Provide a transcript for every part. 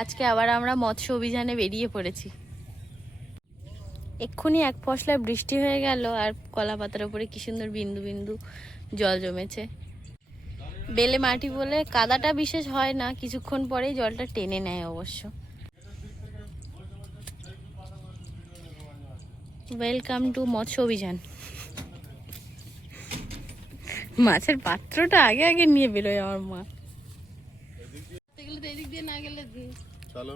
আজকে আবার আমরা মৎস্য অভিযানে বেরিয়ে পড়েছি। এক্ষুনি এক পশলা বৃষ্টি হয়ে গেল আর কলা পাতার উপরে কি সুন্দর বিন্দু বিন্দু জল জমেছে। বেলে মাটি বলে কাদাটা বিশেষ হয় না, কিছুক্ষণ পরেই জলটা টেনে নেয় অবশ্য। ওয়েলকাম টু মৎস্য অভিযান। মাছের পাত্রটা আগে আগে নিয়ে বেরোয় আমার মা। এদিক দিয়ে না গেলে চলো,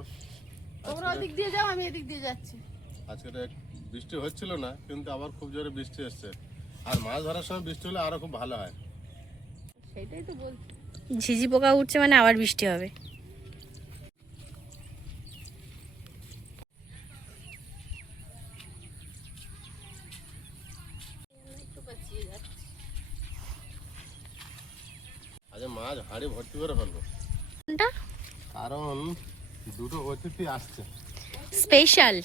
তোমরা ওদিক দিয়ে যাও, আমি এদিক দিয়ে যাচ্ছি। আজকে বৃষ্টি হচ্ছিল না, কিন্তু আবার খুব জোরে বৃষ্টি এসছে। আর মাছ ধরার সময় বৃষ্টি হলে আরো খুব ভালো হয়। সেটাই তো বলছি, ঝিঝি পোকা উঠছে মানে আবার বৃষ্টি হবে। আজ মাছ হাড়ি ভর্তি করে ফেলবো, কারণ দুটো অতিথি আসছে স্পেশাল,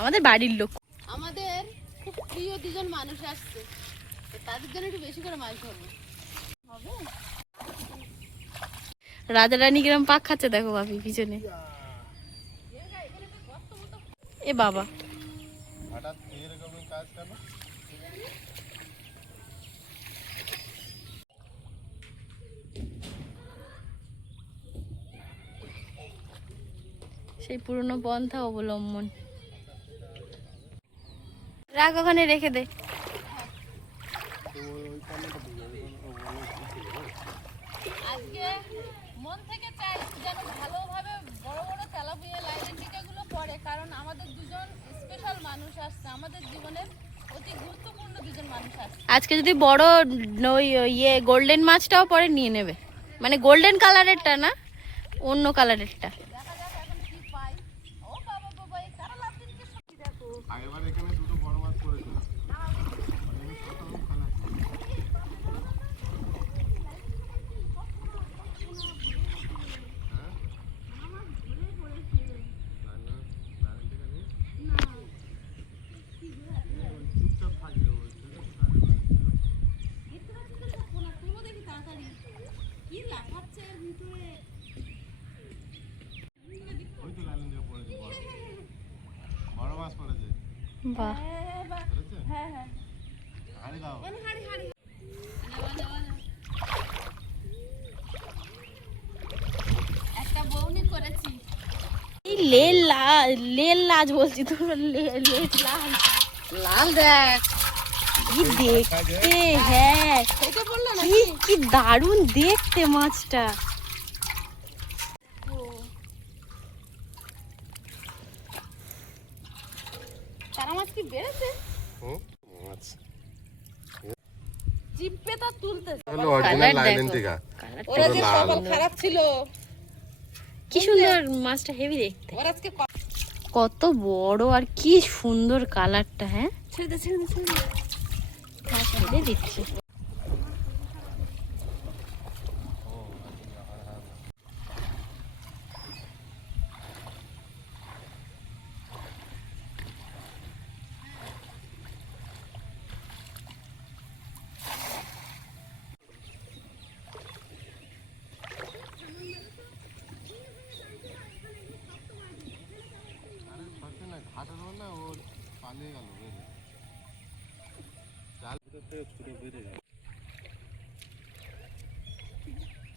আমাদের বাড়ির লোক, আমাদের খুব প্রিয় দুজন মানুষ আসছে, তাদের জন্য একটু বেশি করে মাছ ধরবো। হবে রাজা রানী কিরম পাক খাচ্ছে দেখো ভাবি পিছনে। এ বাবা, হঠাৎ এরকম কাজ কেন? সেই পুরনো পন্থা অবলম্বন। রাখ ওখানে রেখে দে। আজকে মন থেকে চাই যেন ভালোভাবে বড় বড় তেলাপিয়া লাইনের টিকাগুলো পড়ে, কারণ আমাদের দুজন স্পেশাল মানুষ আসছে, আমাদের জীবনের অতি গুরুত্বপূর্ণ দুজন মানুষ আসছে। আজকে যদি বড় ওই ইয়ে গোল্ডেন মাছটাও পরে নিয়ে নেবে, মানে গোল্ডেন কালারেরটা না, অন্য কালারেরটা। আগেরবার এখানে দুটো বড় মাছ পড়েছিল। বাহ, একটা বউনি করেছি। এই লেল লাজ বলছি তো, লাল লাল দেখ কি দেখতে। হ্যাঁ কি দারুণ দেখতে মাছটা। চারা মাছ কি বেড়েছে? জিপে তা তুলতে ওরা যে সকাল খারাপ ছিল। কি সুন্দর মাছটা, হেভি দেখতে। ওর আজকে কত বড় আর কি সুন্দর কালারটা। হ্যাঁ ছেড়ে দে ছেড়ে দে ছেড়ে দে, হ্যাঁ ছেড়ে দিচ্ছি।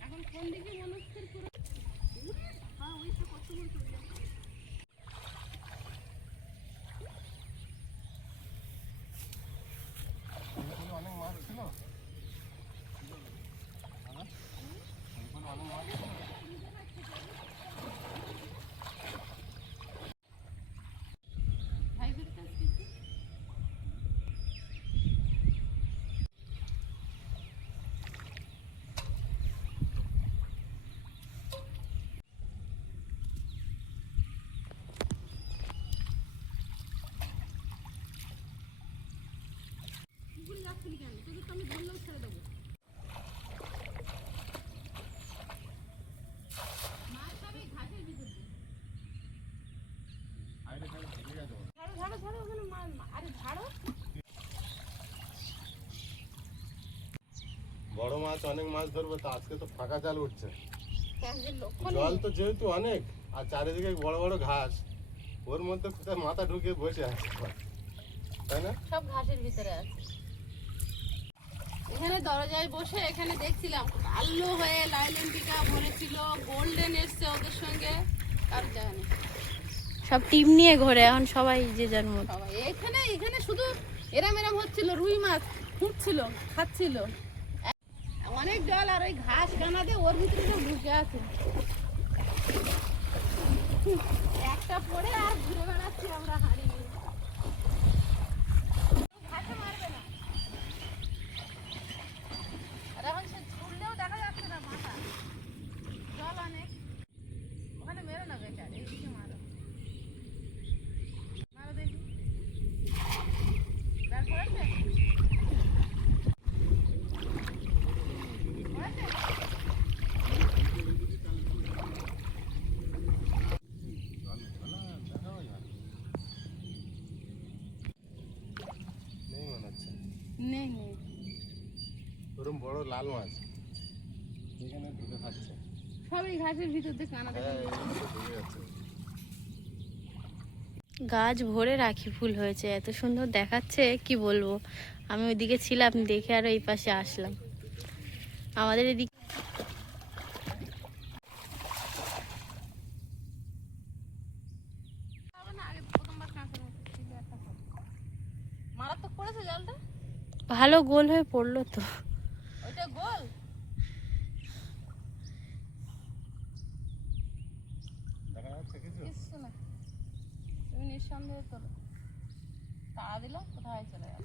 এখন কোন দিকে মনস্থির করে? হ্যাঁ ওইটা কত বড় করে অনেক মাছ ছিল। মাছ অনেক মাছ ধরবো, তো আজকে তো ফাঁকা জাল উঠছে। জল তো যেহেতু অনেক, আর চারিদিকে বড় বড় ঘাস, ওর মধ্যে কোথায় মাথা ঢুকিয়ে বসে আছে, তাই না? সব ঘাসের ভিতরে আছে। এখানে দরজায় বসে এখানে দেখছিলাম কালো হয়ে লাইলেন টিকা ভরেছিল, গোল্ডেন এসছে ওদের সঙ্গে, কার জানে সব টিম নিয়ে ঘোরে এখন সবাই যে যার মতো। সবাই এখানে এখানে শুধু এরাম এরাম হচ্ছিল, রুই মাছ ফুটছিল, খাচ্ছিল, অনেক জল আর ওই ঘাস কানাতে ওর ভিতরে সব ঢুকে আছে। একটা পরে আর ঘুরে বেড়াচ্ছি আমরা হারিয়ে। ঘাসে মারবে না, আর এখন সে ছুটলেও দেখা যাচ্ছে না মাথা, জল অনেক। ওখানে মেরো না বেকার, এইদিকে মারো, মারো দেখি। ব্যাগ পড়েছে? পড়েছে? নেই মনে হচ্ছে। নেই নেই, ওরকম বড় লাল মাছ এখানে ঢুকে খাচ্ছে। সবই ঘাসের ভিতর দিয়ে কানা হ্যাঁ, দেখা এই দিকে ঢুকে যাচ্ছে। গাছ ভরে রাখি ফুল হয়েছে, এত সুন্দর দেখাচ্ছে কি বলবো। আমি ওইদিকে ছিলাম দেখে আরো এই পাশে আসলাম। আমাদের এদিকে মারাত্মক পড়েছে জলটা, ভালো গোল হয়ে পড়লো তো। ওইটা গোল। দেখা যাচ্ছে কিছু? কিচ্ছু না, তুমি নিঃসন্দেহে তোলো। তাড়া দিল, কোথায় চলে গেল?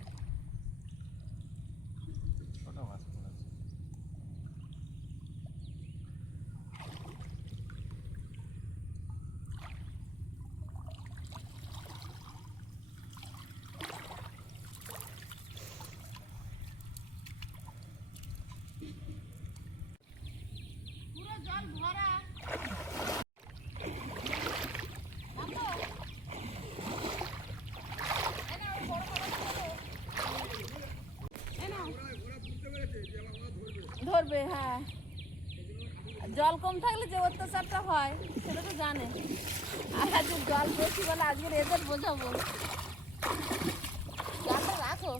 ছোট মাছ পড়েছে। পুরো জল ভরা। নামো। এই নাও, ওই বড় মাছটা ধরো। এই নাও। ধরবে, হ্যাঁ। জল কম থাকলে যে অত্যাচারটা হয় সেটা তো জানে, আর আজকে জল বেশি বলে আজকে এদের বোঝাবো। জলটা রাখো।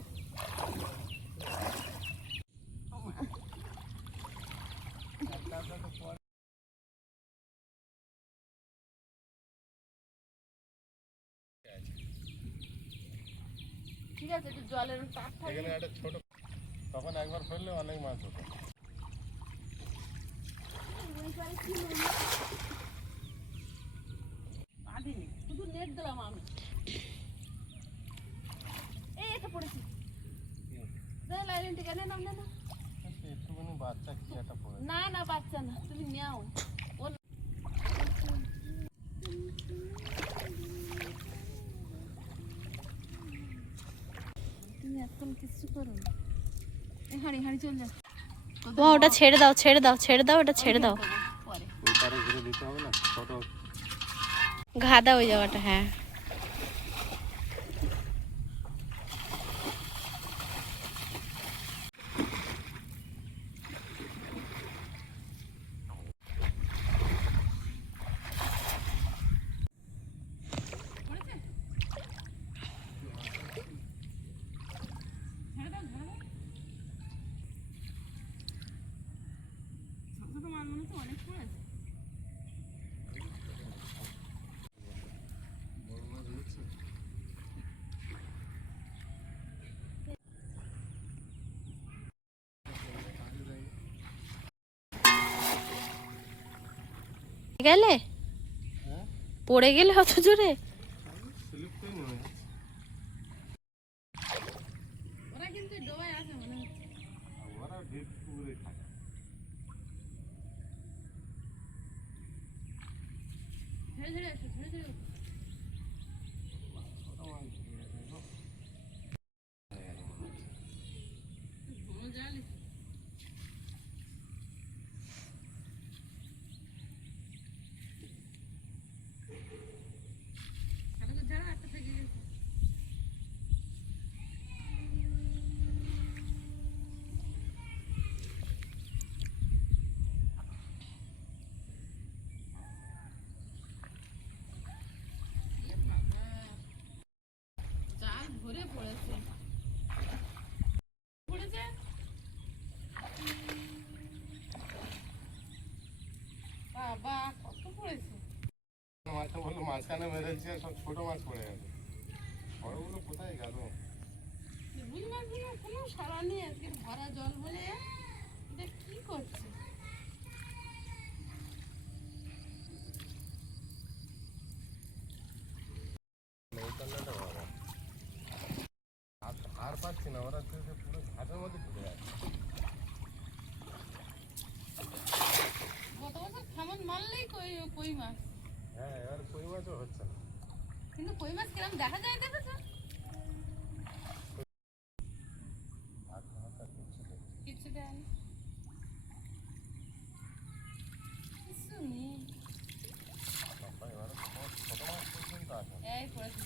ঠিক আছে, একটু জলের টাপ থাকবে। এখানে একটা ছোট, তখন একবার ফেললে অনেক মাছ হতো। বাঁধিনি, শুধু নেট দিলাম আমি। এই এটা পড়েছি, লাইন থেকে নে, নাম না। একটুখানি বাচ্চা কি একটা পড়েছে। না না, বাচ্চা না, তুমি নাও। তুমি এখন কিছু করো না, হাঁড়ি হাঁড়ি চল যাচ্ছে। তোমার ওটা ছেড়ে দাও, ছেড়ে দাও, ছেড়ে দাও, ওটা ছেড়ে দাও। পরে ওই পারে ঘুরে দিতে হবে না, ছোট। ঘাদা ওই জায়গাটা, হ্যাঁ। পড়েছে, ছেড়ে দাও, ছেড়ে দাও। ছোট ছোট মাছ মনে হচ্ছে অনেক পড়েছে। গেলে হ্যাঁ, পড়ে গেলে অত জোরে। স্লিপটাই মনে হয়। ওরা কিন্তু ডোবায় আছে মনে হচ্ছে। ওরা ডিপ পুকুরে থাকে। ছেড়ে ছেড়ে এসো, ছেড়ে ছেড়ে এসো। ছোট মাছ ঢুকে গেছে গো। ঘন জাল। আরেকটা ঝাড়া, একটা থেকে গেছে। পড়েছে পড়েছে বাবা কত পড়েছে। মাছটা বললো মাঝখানে মেরেছে, সব ছোট মাছ পড়ে গেছে, বড়গুলো কোথায় গেল? রুই মাছগুলো কোনো সারা নেই আজকে, ভরা জল বলে এটা কি করছে। নৌকান্নাটা বাবা আর পাচ্ছি না, ওরা পুরো ঘাটের মধ্যে ঢুকে যাচ্ছে। গত বছর খামন মারলেই কই কই মাছ, হ্যাঁ এবার কই মাছও হচ্ছে না। কিন্তু কই মাছ কিরম দেখা যায় দেখেছো? কিছু দেয় না, কিছু নেই। বাবা, এবারে ছোট মাছ পর্যন্ত আসে না। এই পড়েছে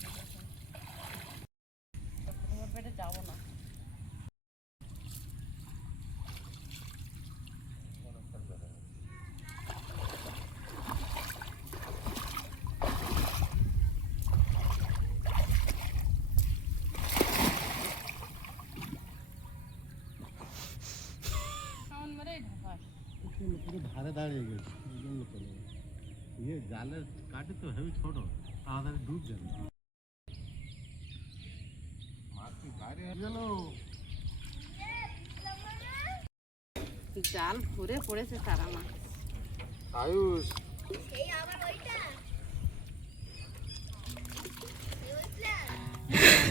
তোমার পেটে যাবো না। খামন মেরেই ঢাকার পুরো ধারে দাঁড়িয়ে গেছে, ওই জন্য চলে গেছে। ইয়ে জালের কাঠি তো হেবি ছোট, তাড়াতাড়ি ডুব যাবে। মাছ কি বাইরে গেল? জাল ভরে পড়েছে তারা মাছ। আয়ুষ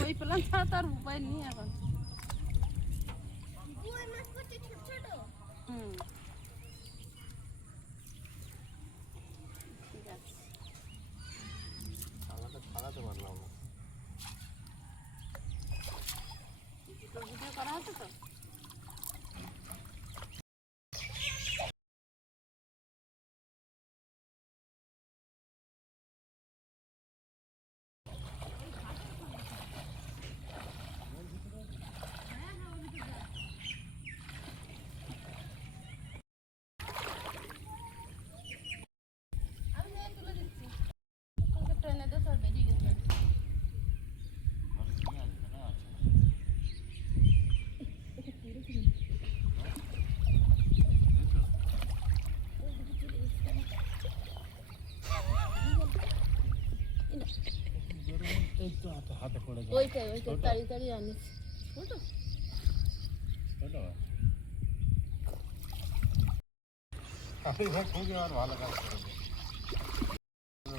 ওই প্ল্যান ছাড়া তার উপায় নেই এখন। হুম ঠিক আছে, আমাকে ছাড়াতে পারলাম না। তোর ভিডিও করা হচ্ছে তো? আমি নিয়ে তুলে দিচ্ছি, তোকে ট্রেনে তো সব বেরিয়ে গেছে। হাতে পড়ে ওইটাই তাড়াতাড়ি আনিস। বুঝলো? আমি খুবই আর ভালো কাজ করেছে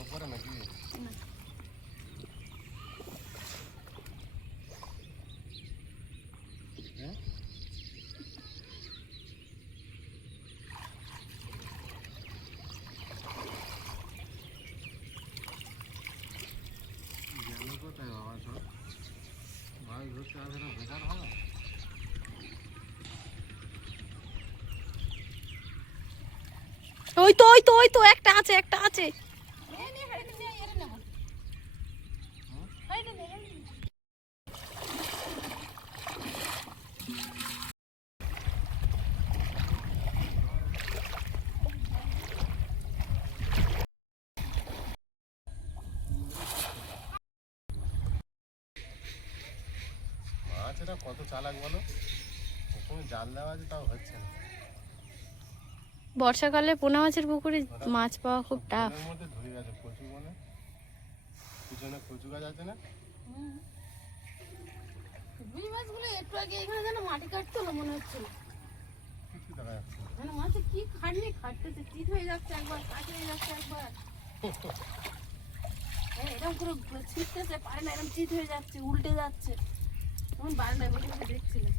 উপরে নাকি হ্যাঁ? গেল কোথায় বাবা সব? মাছ ধরতে আসে না, বেকার হবে। ওই তো একটা আছে, একটা আছে। নিয়ে হাড়িতে নিয়ে এর নেব। হাড়িতে নে, হাড়িতে নে। মাছ এটা কত চালাক বলো, প্রথমে জাল দেওয়া আছে তাও হচ্ছে না। বর্ষাকালে পোনা মাছের পুকুরে মাছ পাওয়া খুব টাফ। জলের মধ্যে ধরে গেছে কচু বনে, পিছনে কচু গাছ আছে না? রুই মাছগুলো একটু আগে এখানে যেন মাটি কাটতো না মনে হচ্ছিল। কিছু দেখা যাচ্ছে না। মানে মাছে কি খাটতেছে, চিত হয়ে যাচ্ছে একবার, কাট হয়ে যাচ্ছে একবার। এরকম করে ছিটতেছে পারে না, এরকম চিত হয়ে যাচ্ছে, উল্টে যাচ্ছে। তখন বারান্দায় বসে বসে দেখছিলাম।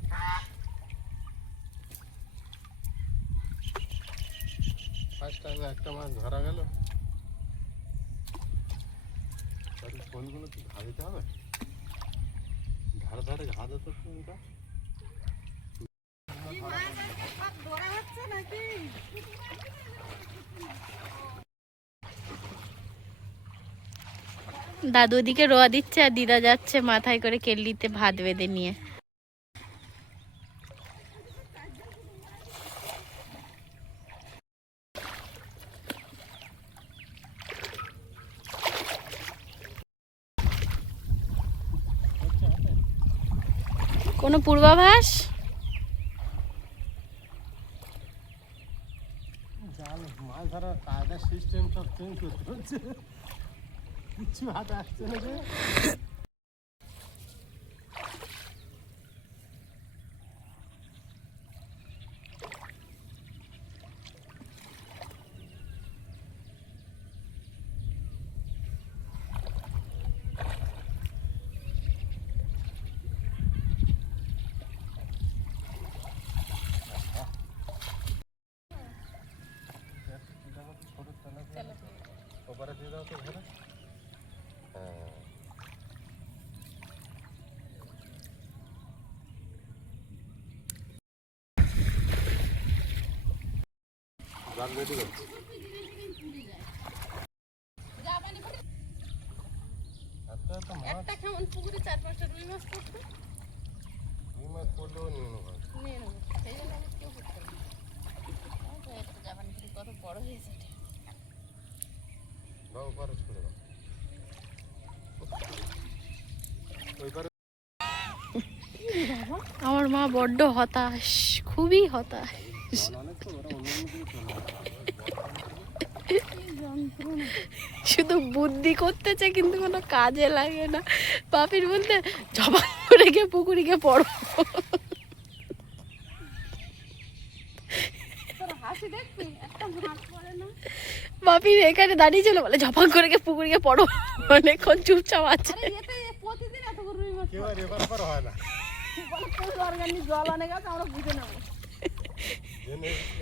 ফার্স্ট টাইমে একটা মাছ ধরা গেল, ফোনগুলো কি ঘা দিতে হবে? ধারে ধারে ঘা দিতে এটা ধরা হচ্ছে নাকি? দাদু ওদিকে রোয়া দিচ্ছে আর দিদা যাচ্ছে মাথায় করে কেল্লিতে ভাত বেঁধে নিয়ে। কোনো পূর্বাভাস? জাল মাছ ধরার কায়দা সিস্টেম সব চেঞ্জ করতে হচ্ছে, কিছু হাতে আসছে না যে। ওপারে দিয়ে দাও তো ঘরে। হ্যাঁ জাল রেডি করছি। জাপানি করে এত এত মাছ, একটা কেমন পুকুরে 4-5টা রুই মাছ পড়তো, রুই মাছ পড়লেও নিয়ে নেবো। নিয়ে নেবো। সেই জন্য আমি কেউ করতে পারি একটা জাপানি করে কত বড় হয়েছে এটা। দাও ওপারে ছুড়ে দাও। ওইপারে আমার মা বড্ড হতাশ, খুবই হতাশ। জল অনেক তো, ওরা অন্য অন্য দিকে চলে যায়। শুধু বুদ্ধি করতেছে কিন্তু কোনো কাজে লাগে না। বাপির বলতে জবা করে গিয়ে পুকুরে গিয়ে পড়ো। তোর হাসি দেখবি একটা মাছ পড়ে না। বাপির এখানে দাঁড়িয়ে ছিল, বলে ঝপাং করে গিয়ে পুকুরে গিয়ে পড়ো। অনেকক্ষণ চুপচাপ আছে। আরে এতে প্রতিদিন এত করে রুই মাছ কেউ আর এবার ওপার হয় না। বলে কোন অর্গানিক জল অনেক আছে, আমরা বুঝে নেবো।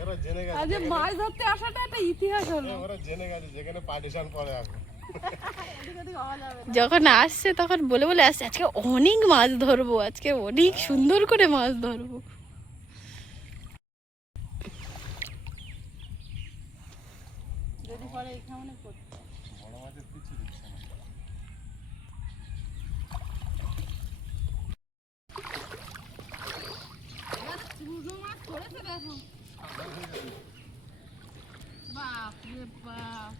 এরা জেনে গেছে, আজ মাছ ধরতে আসাটা একটা ইতিহাস হলো। ওরা জেনে গেছে যেখানে পার্টিশন পড়ে এখন। এদিক ওদিক হওয়া যাবে না। যখন আসছে তখন বলে বলে আসছে আজকে অনেক মাছ ধরবো, আজকে অনেক সুন্দর করে মাছ ধরবো। যদি পরে এখানে করতে বড় মাছের কিছু দিচ্ছে না। চুনো মাছ পড়েছে দেখো। বাপ রে বাপ।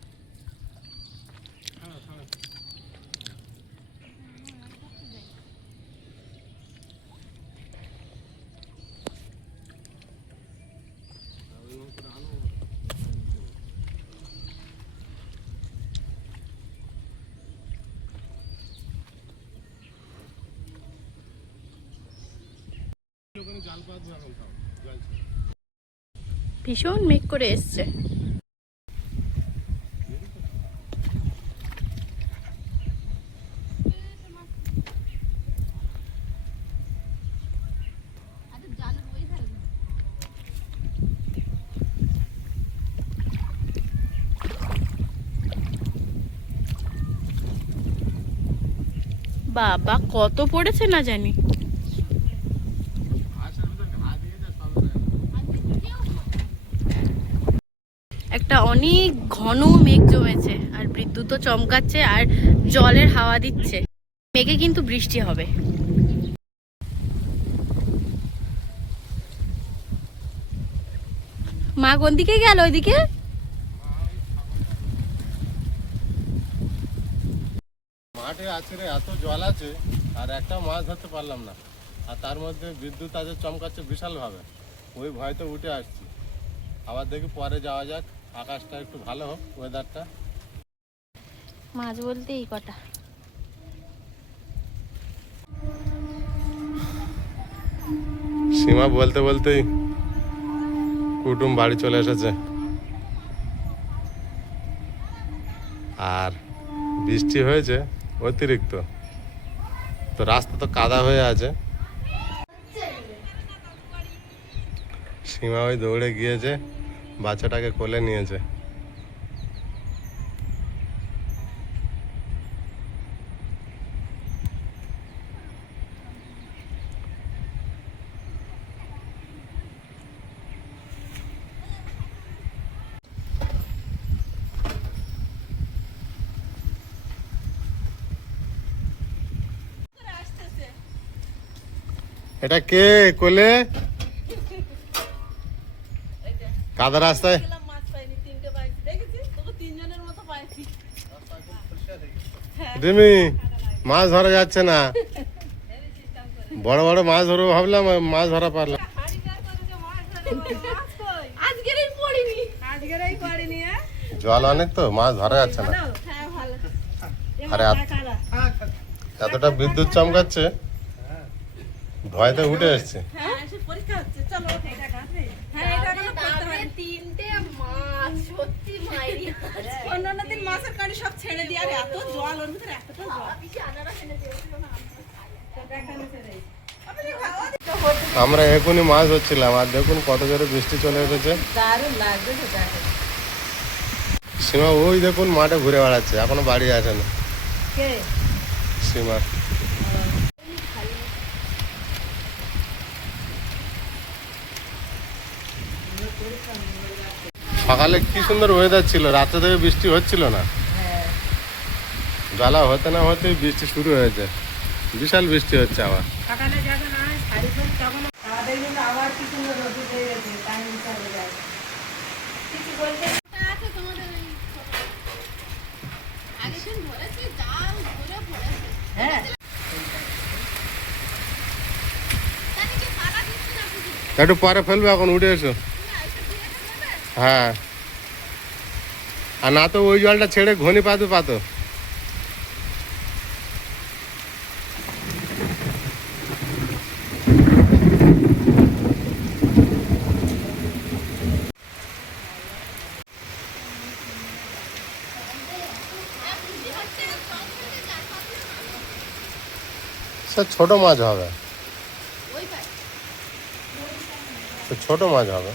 ওখানে জাল পাতবে এখন, তাও জাল ভীষণ মেঘ করে এসছে। আরে জালের ওই ধারে না। বাবা কত পড়েছে না জানি। ঘাসের ভিতর ঘা দিয়ে যায় সব জায়গায়। আজকে কেউ একটা অনেক ঘন মেঘ জমেছে আর বিদ্যুৎও চমকাচ্ছে আর জলের হাওয়া দিচ্ছে। মেঘে কিন্তু বৃষ্টি হবে। মা কোন দিকে গেল? ওইদিকে মাঠে আছড়ে এত জল আছে আর একটা মাছ ধরতে পারলাম না, আর তার মধ্যে বিদ্যুৎ আজ চমকাচ্ছে বিশালভাবে। ওই ভয়তে উঠে আসছি, আবার দেখি পরে যাওয়া যাক, আকাশটা একটু ভালো হোক, ওয়েদারটা। মাছ বলতে এই কটা। সীমা বলতে বলতেই কুটুম বাড়ি চলে এসেছে, আর বৃষ্টি হয়েছে অতিরিক্ত, তো রাস্তা তো কাদা হয়ে আছে। সীমা ওই দৌড়ে গিয়েছে, বাচ্চাটাকে কোলে নিয়েছে। এটা কে কোলে? কাদা রাস্তায় মাছ পাইনি, 3টে পাইছি। দেখেছিস তোকে 3জনের মতো পাইছি। রিমি, মাছ ধরা যাচ্ছে না, বড় বড় মাছ ধরবো ভাবলাম, মাছ ধরা পারলাম। জল অনেক তো, মাছ ধরা যাচ্ছে না। আরে এতটা বিদ্যুৎ চমকাচ্ছে, ভয়তে উঠে এসছে। আমরা এখনই মাছ হচ্ছিলাম, আর দেখুন কত জোরে বৃষ্টি চলে এসেছে। সীমা ওই দেখুন মাঠে ঘুরে বেড়াচ্ছে, এখনো বাড়ি আসে না। সীমা সকালে কি সুন্দর ওয়েদার ছিল, রাতে থেকে বৃষ্টি হচ্ছিল না। জ্বালা হতে না হতে বৃষ্টি শুরু হয়েছে, বিশাল বৃষ্টি হচ্ছে আবার। একটু পরে ফেলবে, এখন উঠে এসো। হ্যাঁ, আর না তো ওই জলটা ছেড়ে ঘনি পাতো পাতো। স্যার ছোট মাছ হবে, ছোট মাছ হবে।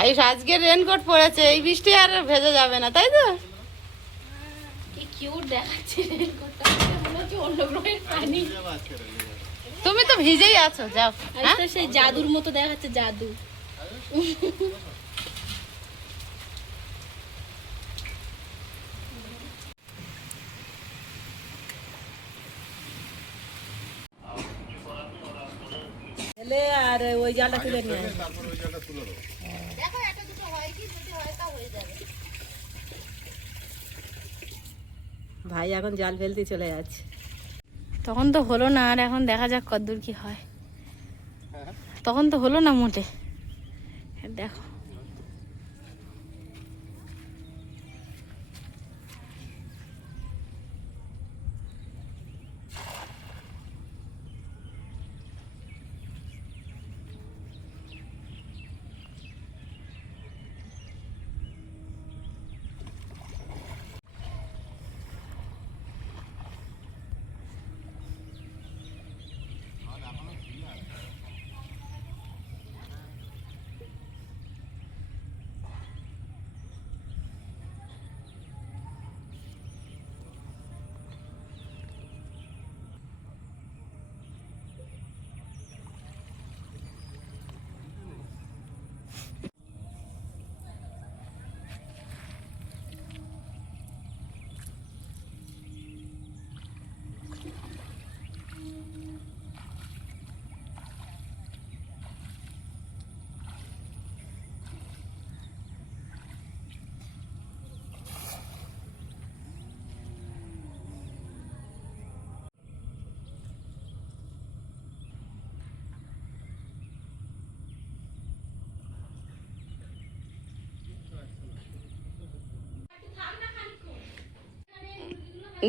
আয়ুষ আজকে রেনকোট পরেছে, এই বৃষ্টি আর ভেজে যাবে না, তাই তো? কি কিউট দেখাচ্ছে রেনকোটটা, মনে হচ্ছে অন্য গ্রহের প্রাণী। তুমি তো ভিজেই আছো, যাও। সেই জাদুর মতো দেখাচ্ছে, জাদু। আর ওই জালটা তুলে নিয়ে ভাই এখন জাল ফেলতে চলে যাচ্ছে। তখন তো হলো না, আর এখন দেখা যাক কতদূর কি হয়। তখন তো হলো না মোটে, দেখো।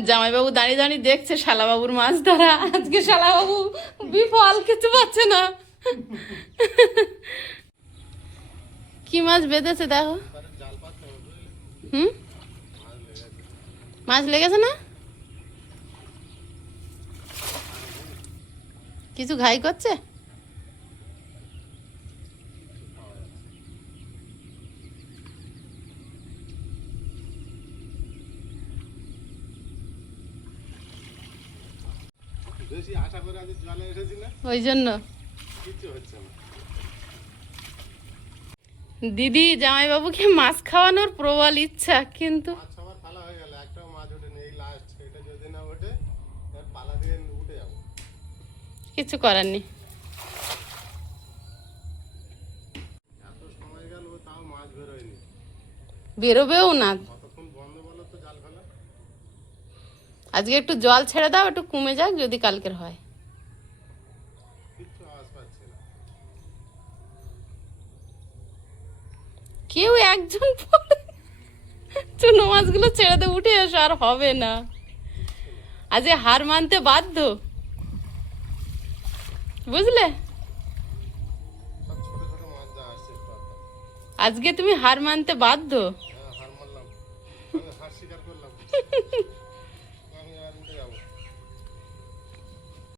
জামাইবাবু দাঁড়িয়ে দাঁড়িয়ে দেখছে শালাবাবুর মাছ ধরা। আজকে শালাবাবু বিফল, কিছু পাচ্ছে না। কি মাছ বেঁধেছে দেখো। মাছ লেগেছে না? কিছু ঘাই করছে। ওই জন্য দিদি জামাইবাবুকে মাছ খাওয়ানোর প্রবল ইচ্ছা, কিন্তু কিছু করার নেই। বেরোবেও না। কতক্ষণ বন্ধ বলো তো জাল ফেলা? আজকে একটু জল ছেড়ে দাও, একটু কমে যাক, যদি কালকের হয়। কিচ্ছু আওয়াজ পাচ্ছি না। কেউ একজন পড়ে। চুনো মাছগুলো ছেড়ে দে, উঠে এসো, আর হবে না। আজকে হার মানতে বাধ্য, বুঝলে? সব ছোট ছোট মাছ যা আসছে একটু আধটু। আজকে তুমি হার মানতে বাধ্য।